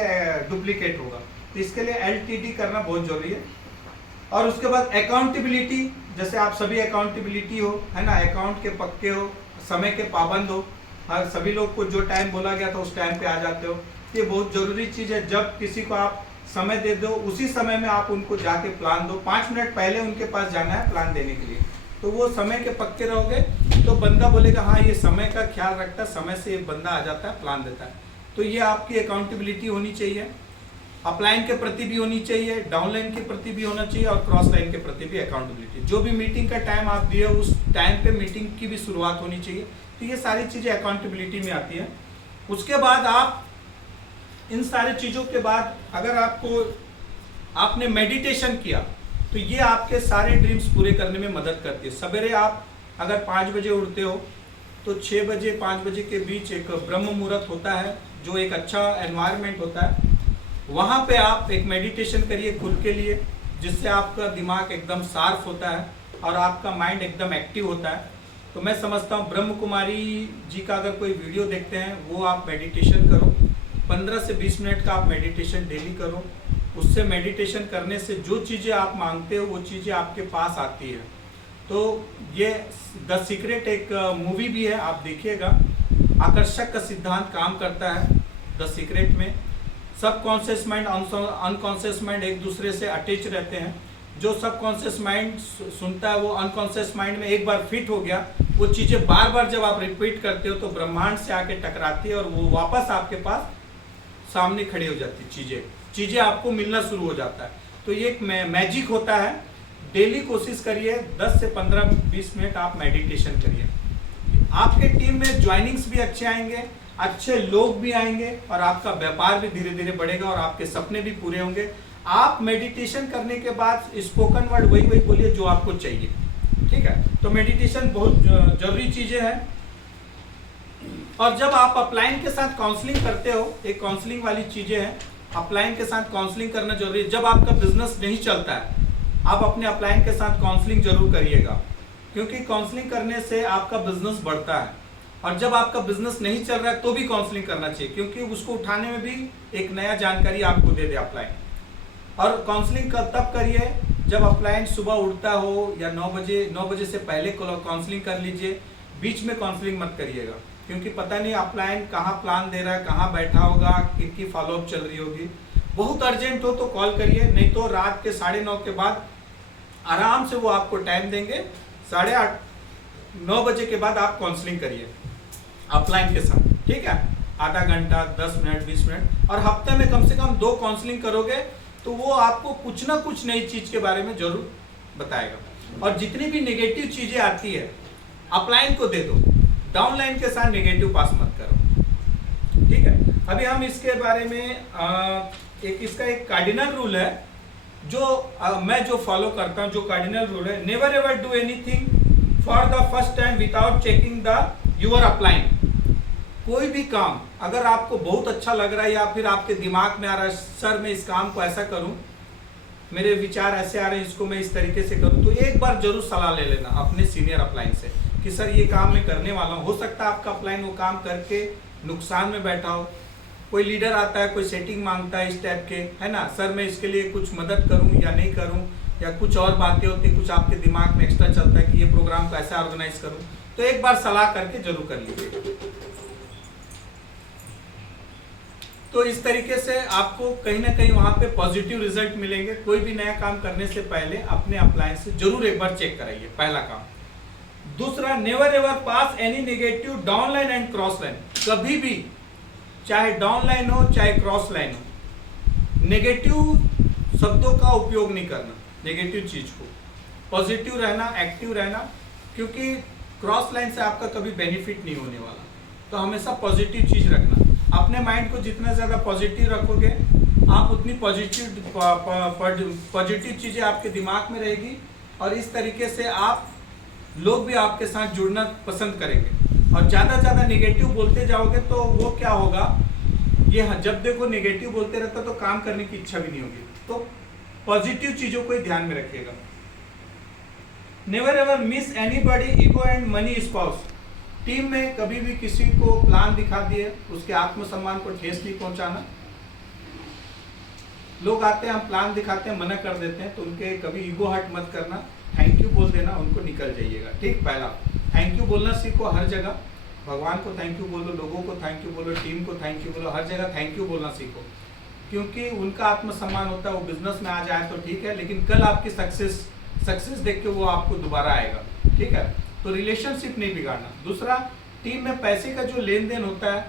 डुप्लीकेट होगा। तो इसके लिए LTD करना बहुत जरूरी है। और उसके बाद अकाउंटेबिलिटी, जैसे आप सभी अकाउंटेबिलिटी हो, है ना, अकाउंट के पक्के हो, समय के पाबंद हो, हर सभी लोग को जो टाइम बोला गया था उस टाइम पे आ जाते हो। ये बहुत जरूरी चीज है। जब किसी को आप समय दे दो, उसी समय में आप उनको जाके प्लान दो। 5 मिनट पहले उनके पास जाना है प्लान देने के लिए। तो वो समय के पक्के रहोगे तो बंदा बोलेगा हाँ ये समय का ख्याल रखता है, समय से ये बंदा आ जाता है, प्लान देता है। तो ये आपकी अकाउंटेबिलिटी होनी चाहिए। अपलाइन के प्रति भी होनी चाहिए, डाउनलाइन के प्रति भी होना चाहिए, और क्रॉस लाइन के प्रति भी अकाउंटेबिलिटी। जो भी मीटिंग का टाइम आप दिए उस टाइम पे मीटिंग की भी शुरुआत होनी चाहिए। तो ये सारी चीजें अकाउंटेबिलिटी में आती है। उसके बाद आप इन सारी चीजों के बाद अगर आपने मेडिटेशन किया तो ये आपके सारे ड्रीम्स पूरे करने में मदद करती है। सवेरे आप अगर 5 बजे उठते हो तो 6 बजे 5 बजे के बीच एक ब्रह्म मुहूर्त होता है, जो एक अच्छा एनवायरनमेंट होता है। वहाँ पे आप एक मेडिटेशन करिए खुद के लिए, जिससे आपका दिमाग एकदम शार्प होता है और आपका माइंड एकदम एक्टिव होता है। तो मैं समझता हूँ ब्रह्म कुमारी जी का अगर कोई वीडियो देखते हैं वो आप मेडिटेशन करो, 15 से 20 मिनट का आप मेडिटेशन डेली करो। उससे मेडिटेशन करने से जो चीज़ें आप मांगते हो वो चीज़ें आपके पास आती है। तो ये द सीक्रेट एक मूवी भी है, आप देखिएगा। आकर्षक का सिद्धांत काम करता है द सीक्रेट में। सबकॉन्शियस माइंड अनकॉन्शियस माइंड एक दूसरे से अटैच रहते हैं। जो सबकॉन्शियस माइंड सुनता है वो अनकॉन्शियस माइंड में एक बार फिट हो गया, वो चीज़ें बार बार जब आप रिपीट करते हो तो ब्रह्मांड से आके टकराती है और वो वापस आपके पास सामने खड़ी हो जाती चीज़ें आपको मिलना शुरू हो जाता है। तो ये एक मैजिक होता है। डेली कोशिश करिए 10 से 15-20 मिनट आप मेडिटेशन करिए। आपके टीम में ज्वाइनिंग्स भी अच्छे आएंगे, अच्छे लोग भी आएंगे, और आपका व्यापार भी धीरे धीरे बढ़ेगा और आपके सपने भी पूरे होंगे। आप मेडिटेशन करने के बाद स्पोकन वर्ड वही बोलिए जो आपको चाहिए। ठीक है, तो मेडिटेशन बहुत जरूरी चीजें हैं। और जब आप अपलाइन के साथ काउंसलिंग करते हो, एक काउंसलिंग वाली चीजें हैं, अपलाइन के साथ काउंसलिंग करना जरूरी है। जब आपका बिजनेस नहीं चलता है आप अपने अपलाइन के साथ काउंसलिंग जरूर करिएगा, क्योंकि काउंसलिंग करने से आपका बिजनेस बढ़ता है। और जब आपका बिजनेस नहीं चल रहा है तो भी काउंसलिंग करना चाहिए, क्योंकि उसको उठाने में भी एक नया जानकारी आपको दे दे अपलाइन। और काउंसलिंग तब करिए जब अपलाइन सुबह उठता हो या 9 बजे से पहले काउंसलिंग कर लीजिए। बीच में काउंसलिंग मत करिएगा, क्योंकि पता नहीं अपलाइन कहाँ प्लान दे रहा है, कहाँ बैठा होगा, किनकी फॉलोअप चल रही होगी। बहुत अर्जेंट हो तो कॉल करिए, नहीं तो रात के 9:30 के बाद आराम से वो आपको टाइम देंगे। 8:30 9 बजे के बाद आप काउंसलिंग करिए अपलाइन के साथ, ठीक है। आधा घंटा, 10 मिनट, 20 मिनट, और हफ्ते में कम से कम 2 काउंसलिंग करोगे तो वो आपको कुछ ना कुछ नई चीज के बारे में जरूर बताएगा। और जितनी भी नेगेटिव चीजें आती है अपलाइन को दे दो, डाउनलाइन के साथ नेगेटिव पास मत करो, ठीक है। अभी हम इसके बारे में इसका एक कार्डिनल रूल है जो मैं जो फॉलो करता हूं, जो कार्डिनल रूल है, never ever do anything for the first time without checking the your upline. कोई भी काम अगर आपको बहुत अच्छा लग रहा है या फिर आपके दिमाग में आ रहा है सर मैं इस काम को ऐसा करूं, मेरे विचार ऐसे आ रहे हैं, इसको मैं इस तरीके से करूं, तो एक बार जरूर सलाह ले लेना अपने सीनियर अपलाइन से कि सर ये काम मैं करने वाला हूं। हो सकता है आपका अपलाइन वो काम करके नुकसान में बैठा हो। कोई लीडर आता है, कोई सेटिंग मांगता है इस टाइप के, है ना, सर मैं इसके लिए कुछ मदद करूं या नहीं करूं, या कुछ और बातें होती है, कुछ आपके दिमाग में एक्स्ट्रा चलता है कि ये प्रोग्राम कैसे ऑर्गेनाइज करूं, तो एक बार सलाह करके जरूर कर लीजिए। तो इस तरीके से आपको कहीं ना कहीं वहां पे पॉजिटिव रिजल्ट मिलेंगे। कोई भी नया काम करने से पहले अपने अपलाइन से जरूर एक बार चेक कराइए, पहला काम। दूसरा, never ever pass any negative downline and cross line. कभी भी चाहे डाउनलाइन हो चाहे क्रॉस लाइन हो, नेगेटिव शब्दों का उपयोग नहीं करना, नेगेटिव चीज को। पॉजिटिव रहना, एक्टिव रहना, क्योंकि क्रॉस लाइन से आपका कभी बेनिफिट नहीं होने वाला। तो हमेशा पॉजिटिव चीज रखना। अपने माइंड को जितना ज्यादा पॉजिटिव रखोगे आप उतनी पॉजिटिव चीजें आपके दिमाग में रहेगी, और इस तरीके से आप लोग भी आपके साथ जुड़ना पसंद करेंगे। और ज्यादा नेगेटिव बोलते जाओगे तो वो क्या होगा, ये जब देखो नेगेटिव बोलते रहता तो काम करने की इच्छा भी नहीं होगी। तो पॉजिटिव चीजों को ही ध्यान में रखिएगा। Never ever miss anybody ego and money spouse. Team में कभी भी किसी को प्लान दिखा दिए, उसके आत्मसम्मान को ठेस नहीं पहुंचाना। लोग आते हैं, हम प्लान दिखाते हैं, मना कर देते हैं, तो उनके कभी ईगो हर्ट मत करना, थैंक यू बोल देना, उनको निकल जाइएगा, ठीक। पहला थैंक यू बोलना सीखो हर जगह। भगवान को थैंक यू बोलो, लोगों को थैंक यू बोलो, टीम को थैंक यू बोलो, हर जगह थैंक यू बोलना सीखो, क्योंकि उनका आत्मसम्मान होता है। वो बिजनेस में आ जाए तो ठीक है, लेकिन कल आपकी सक्सेस देख के वो आपको दोबारा आएगा, ठीक है। तो रिलेशनशिप नहीं बिगाड़ना। दूसरा, टीम में पैसे का जो लेन देन होता है,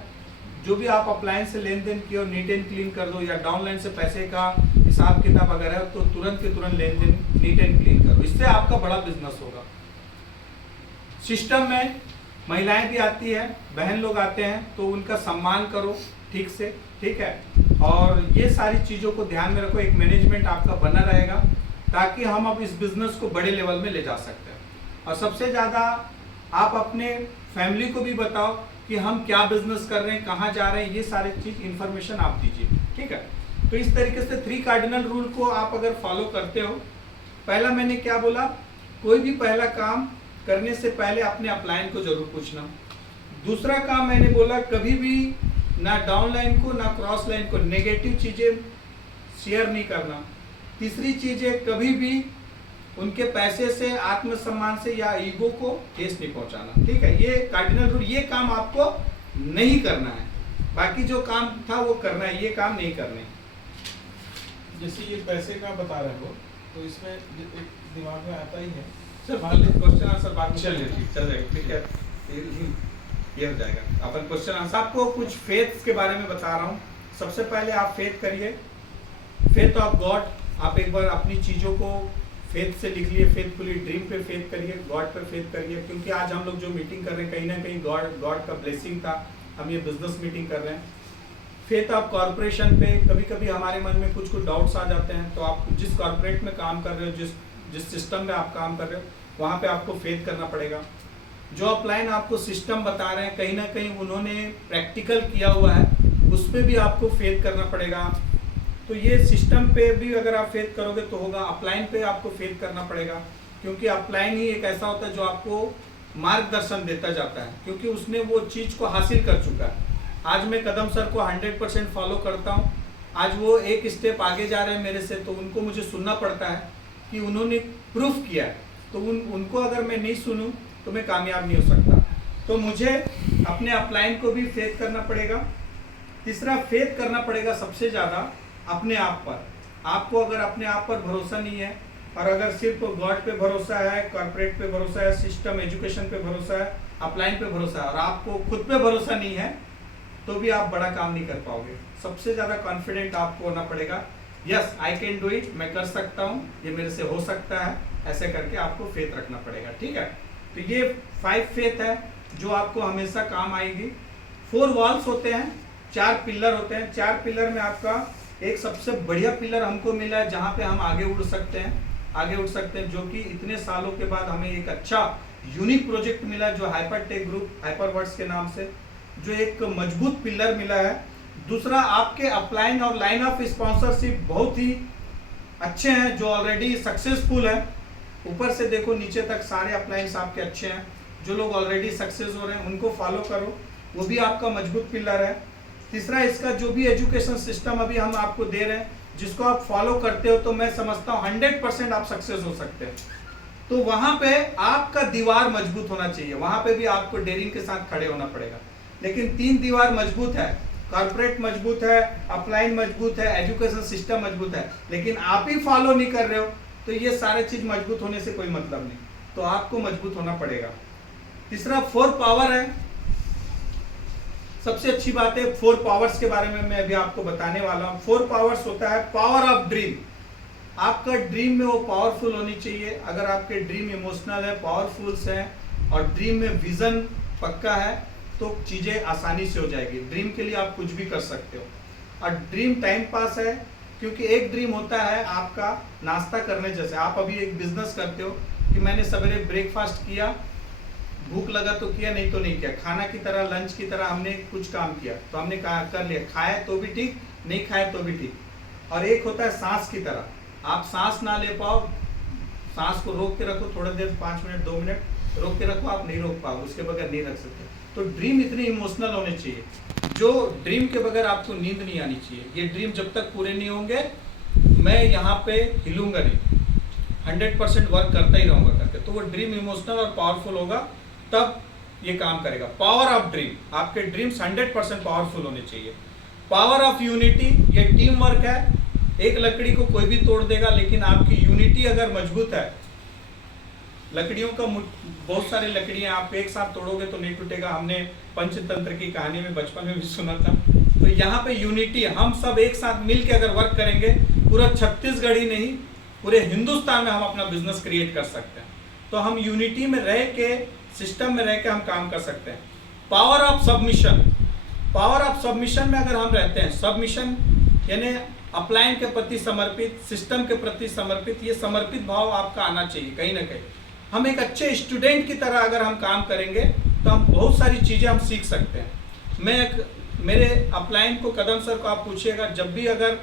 जो भी आप अपलाइन से लेन देन किया नीट एंड क्लीन कर दो, या डाउनलाइन से पैसे का हिसाब किताब अगर है तो तुरंत के तुरंत लेन देन नीट एंड क्लीन करो, इससे आपका बड़ा बिजनेस होगा। सिस्टम में महिलाएं भी आती है, बहन लोग आते हैं, तो उनका सम्मान करो ठीक से, ठीक है। और ये सारी चीजों को ध्यान में रखो, एक मैनेजमेंट आपका बना रहेगा, ताकि हम अब इस बिजनेस को बड़े लेवल में ले जा सकते हैं। और सबसे ज्यादा आप अपने फैमिली को भी बताओ कि हम क्या बिजनेस कर रहे हैं, कहाँ जा रहे हैं, ये सारी चीज इंफॉर्मेशन आप दीजिए, ठीक है। तो इस तरीके से 3 कार्डिनल रूल को आप अगर फॉलो करते हो, पहला मैंने क्या बोला, कोई भी पहला काम करने से पहले अपने अपलाइन को जरूर पूछना। दूसरा काम मैंने बोला, कभी भी ना डाउनलाइन को ना क्रॉस लाइन को नेगेटिव चीजें शेयर नहीं करना। तीसरी चीज है, कभी भी उनके पैसे से, आत्मसम्मान से या ईगो को ठेस नहीं पहुंचाना, ठीक है। ये कार्डिनल रूल, ये काम आपको नहीं करना है, बाकी जो काम था वो करना है, ये काम नहीं करने। जैसे ये पैसे का बता रहे हो, तो इसमें एक दिमाग में आता ही है सर, क्वेश्चन आंसर बाद में चल जाएगा, ठीक है, ये हो जाएगा। अपन क्वेश्चन आंसर, आपको कुछ फेथ के बारे में बता रहा हूँ। सबसे पहले आप फेथ करिए, फेथ ऑफ गॉड। आप एक बार अपनी चीजों को फेथ से लिख लिए, फेथफुली ड्रीम पे फेथ करिए, गॉड पे फेथ करिए, क्योंकि आज हम लोग जो मीटिंग कर रहे हैं कहीं ना कहीं गॉड का ब्लेसिंग था, हम ये बिजनेस मीटिंग कर रहे हैं। फेथ ऑफ कॉर्पोरेशन पे, कभी कभी हमारे मन में कुछ डाउट्स आ जाते हैं, तो आप जिस कॉर्पोरेट में काम कर रहे हो, जिस सिस्टम में आप काम कर रहे हो, वहाँ पे आपको फेथ करना पड़ेगा। जो अपलाइन आपको सिस्टम बता रहे हैं, कहीं ना कहीं उन्होंने प्रैक्टिकल किया हुआ है, उस पर भी आपको फेथ करना पड़ेगा। तो ये सिस्टम पे भी अगर आप फेथ करोगे तो होगा, अपलाइन पे आपको फेथ करना पड़ेगा, क्योंकि अपलाइन ही एक ऐसा होता है जो आपको मार्गदर्शन देता जाता है, क्योंकि उसने वो चीज को हासिल कर चुका है। आज मैं कदम सर को 100% फॉलो करता हूँ। आज वो एक स्टेप आगे जा रहे हैं मेरे से, तो उनको मुझे सुनना पड़ता है कि उन्होंने प्रूफ किया है। तो उनको अगर मैं नहीं सुनूं तो मैं कामयाब नहीं हो सकता। तो मुझे अपने अपलाइन को भी फेथ करना पड़ेगा। तीसरा, फेथ करना पड़ेगा सबसे ज़्यादा अपने आप पर। आपको अगर अपने आप पर भरोसा नहीं है, और अगर सिर्फ गॉड पे भरोसा है, कॉर्पोरेट पे भरोसा है, सिस्टम एजुकेशन पे भरोसा है, अपलाइन पे भरोसा है, और आपको खुद पे भरोसा नहीं है, तो भी आप बड़ा काम नहीं कर पाओगे। सबसे ज़्यादा कॉन्फिडेंट आपको होना पड़ेगा। Yes, I can do it, मैं कर सकता हूँ, ये मेरे से हो सकता है, ऐसे करके आपको फेथ रखना पड़ेगा। ठीक है, तो ये 5 फेथ है जो आपको हमेशा काम आएगी। 4 वॉल्स होते हैं, 4 पिलर होते हैं। 4 पिलर में आपका एक सबसे बढ़िया पिलर हमको मिला है जहाँ पे हम आगे उड़ सकते हैं, जो कि इतने सालों के बाद हमें एक अच्छा यूनिक प्रोजेक्ट मिला जो हाइपरटेक ग्रुप, हाइपरवर्ड्स के नाम से, जो एक मजबूत पिलर मिला है। दूसरा, आपके अपलाइन और लाइन ऑफ स्पॉन्सरशिप बहुत ही अच्छे हैं, जो ऑलरेडी सक्सेसफुल है। ऊपर से देखो नीचे तक सारे अपलाइंस आपके अच्छे हैं। जो लोग ऑलरेडी सक्सेस हो रहे हैं उनको फॉलो करो, वो भी आपका मजबूत पिलर है। तीसरा, इसका जो भी एजुकेशन सिस्टम अभी हम आपको दे रहे हैं, जिसको आप फॉलो करते हो, तो मैं समझता हूँ 100% आप सक्सेस हो सकते हैं। तो वहां पे आपका दीवार मजबूत होना चाहिए, वहां पे भी आपको डेयरिंग के साथ खड़े होना पड़ेगा। लेकिन 3 दीवार मजबूत है, कॉर्पोरेट मजबूत है, अपलाइन मजबूत है, एजुकेशन सिस्टम मजबूत है, लेकिन आप ही फॉलो नहीं कर रहे हो, तो ये सारे चीज मजबूत होने से कोई मतलब नहीं। तो आपको मजबूत होना पड़ेगा। तीसरा, 4 पावर है। सबसे अच्छी बात है, 4 पावर्स के बारे में मैं अभी आपको बताने वाला हूं। 4 पावर्स होता है पावर ऑफ ड्रीम। आपका ड्रीम में वो पावरफुल होनी चाहिए। अगर आपके ड्रीम इमोशनल है, पावरफुल है, और ड्रीम में विजन पक्का है, तो चीजें आसानी से हो जाएगी। ड्रीम के लिए आप कुछ भी कर सकते हो। और ड्रीम टाइम पास है, क्योंकि एक ड्रीम होता है आपका नाश्ता करने जैसे। आप अभी एक बिजनेस करते हो कि मैंने सवेरे ब्रेकफास्ट किया, भूख लगा तो किया, नहीं तो नहीं किया। खाना की तरह, लंच की तरह हमने कुछ काम किया तो हमने कहा कर लिया, खाए तो भी ठीक, नहीं खाए तो भी ठीक। और एक होता है सांस की तरह, आप सांस ना ले पाओ, सांस को रोक के रखो थोड़ी देर, 5 मिनट 2 मिनट रोक के रखो, आप नहीं रोक पाओ, उसके बगैर नहीं रख सकते। तो ड्रीम इतने इमोशनल होने चाहिए, जो ड्रीम के बगैर आपको नींद नहीं आनी चाहिए। ये ड्रीम जब तक पूरे नहीं होंगे, मैं यहाँ पे हिलूंगा नहीं, 100% वर्क करता ही रहूंगा करके। तो वो ड्रीम इमोशनल और पावरफुल होगा, तब ये काम करेगा। पावर ऑफ ड्रीम, आपके ड्रीम्स 100% पावरफुल होने चाहिए। पावर ऑफ यूनिटी, ये टीम वर्क है। एक लकड़ी को कोई भी तोड़ देगा, लेकिन आपकी यूनिटी अगर मजबूत है, लकड़ियों का बहुत सारी लकड़ियां आप एक साथ तोड़ोगे तो नहीं टूटेगा। हमने पंचतंत्र की कहानी में बचपन में भी सुना था। तो यहाँ पे यूनिटी, हम सब एक साथ मिल के अगर वर्क करेंगे, पूरा छत्तीसगढ़ ही नहीं, पूरे हिंदुस्तान में हम अपना बिजनेस क्रिएट कर सकते हैं। तो हम यूनिटी में रह के, सिस्टम में रह के हम काम कर सकते हैं। Power of submission, power of submission में अगर हम रहते हैं, सबमिशन यानी अपलाइन के प्रति समर्पित, सिस्टम के प्रति समर्पित, ये समर्पित भाव आपका आना चाहिए कहीं ना कहीं। हम एक अच्छे स्टूडेंट की तरह अगर हम काम करेंगे तो हम बहुत सारी चीज़ें हम सीख सकते हैं। मेरे अपलाइन को, कदम सर को आप पूछिएगा, जब भी अगर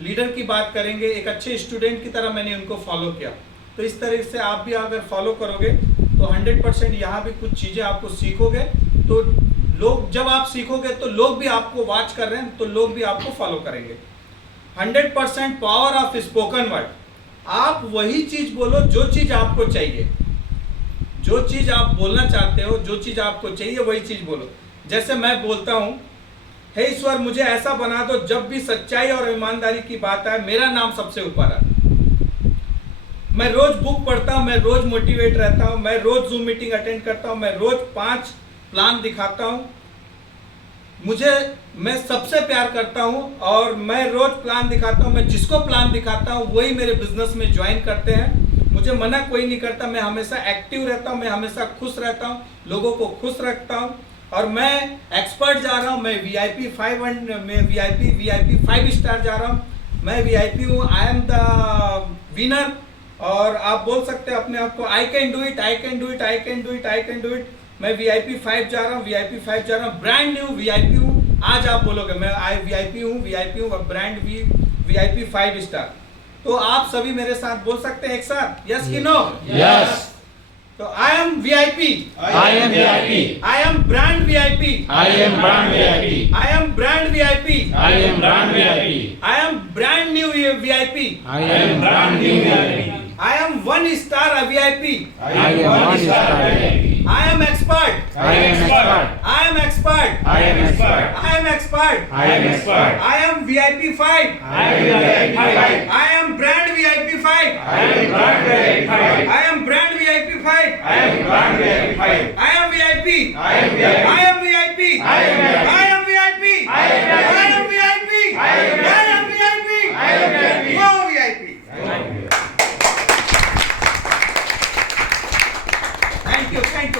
लीडर की बात करेंगे, एक अच्छे स्टूडेंट की तरह मैंने उनको फॉलो किया। तो इस तरह से आप भी अगर फॉलो करोगे तो 100% यहाँ भी कुछ चीज़ें आपको सीखोगे। तो लोग, जब आप सीखोगे तो लोग भी आपको वॉच कर रहे हैं, तो लोग भी आपको फॉलो करेंगे। 100% पावर ऑफ स्पोकन वर्ड, आप वही चीज बोलो जो चीज आपको चाहिए, जो चीज आप बोलना चाहते हो, जो चीज आपको चाहिए वही चीज बोलो। जैसे मैं बोलता हूं, हे ईश्वर मुझे ऐसा बना दो जब भी सच्चाई और ईमानदारी की बात आए मेरा नाम सबसे ऊपर है। मैं रोज बुक पढ़ता हूं, मैं रोज मोटिवेट रहता हूं, मैं रोज जूम मीटिंग अटेंड करता हूं, मैं रोज 5 प्लान दिखाता हूं, मैं सबसे प्यार करता हूं, और मैं रोज प्लान दिखाता हूं। मैं जिसको प्लान दिखाता हूं वही मेरे बिजनेस में ज्वाइन करते हैं। मुझे मना कोई नहीं करता, मैं हमेशा एक्टिव रहता हूं, मैं हमेशा खुश रहता हूं, लोगों को खुश रखता हूं। और मैं एक्सपर्ट जा रहा हूं, मैं VIP 5 स्टार जा रहा हूं, मैं VIP हूं, आई एम द विनर। और आप बोल सकते हैं अपने आप को, I can do it, I can do it, I can do it, I can do it. मैं VIP 5 जा रहा हूँ, VIP 5 जा रहा हूँ, ब्रांड न्यू VIP हूँ। आज आप बोलोगे मैं VIP हूँ, ब्रांड VIP 5 स्टार। तो आप सभी मेरे साथ बोल सकते हैं एक साथ, यस कि नो? यस। तो I am VIP, I am VIP. I am brand VIP, I am brand VIP. I am brand VIP, I am brand VIP. I am brand new VIP, I am brand new VIP. I am 1 star VIP, I am 1 star VIP. I am expert, I am expert. I am expert, I am expert. I am expert, I am expert. I am VIP 5, I am VIP 5. I am brand VIP 5, I am brand VIP 5. I am brand VIP 5, I am brand VIP 5. I am VIP. I am VIP. I am VIP. I am VIP.